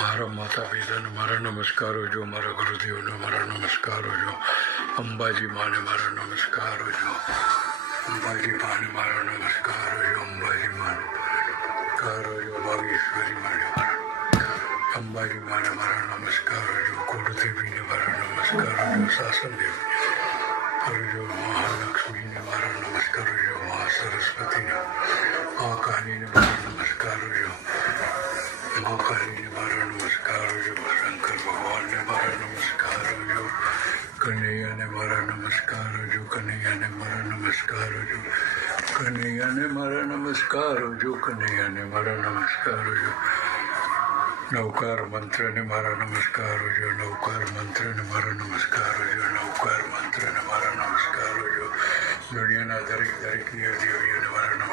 મારા માતા પિતાને મારા નમસ્કાર હોજો, મારા ગુરુદેવને મારા નમસ્કાર હોજો, અંબાજી માને મારા નમસ્કાર હોજો, અંબાજી માને મારા નમસ્કાર હોજો, અંબાજી માને નમસ્કાર હોજો, ભાગેશ્વરી માને મારા અંબાજી માને મારા નમસ્કાર હોજો, કુળદેવીને મારા નમસ્કાર હોજો, સાસનદેવી હોજો, મહાલક્ષ્મીને મારા નમસ્કાર હોજો, મહા સરસ્વતીને મા કાલીને મારા નમસ્કાર હોજો, મા કાલીને મારા નમસ્કાર હોજો, શંકર ભગવાનને મારા નમસ્કાર હોજો, કનૈયાને મારા નમસ્કાર હોજો, કનૈયાને મારા નમસ્કાર હોજો, કનૈયાને મારા નમસ્કાર હોજો, કનૈયાને મારા નમસ્કાર હોજો, નવકાર મંત્રને મારા નમસ્કાર હોજો, નવકાર મંત્રને મારા નમસ્કાર હોજો, નવકાર મંત્રને મારા નમસ્કાર હોજો, દુનિયાના દરેક દેવીઓને મારા નમસ્કાર.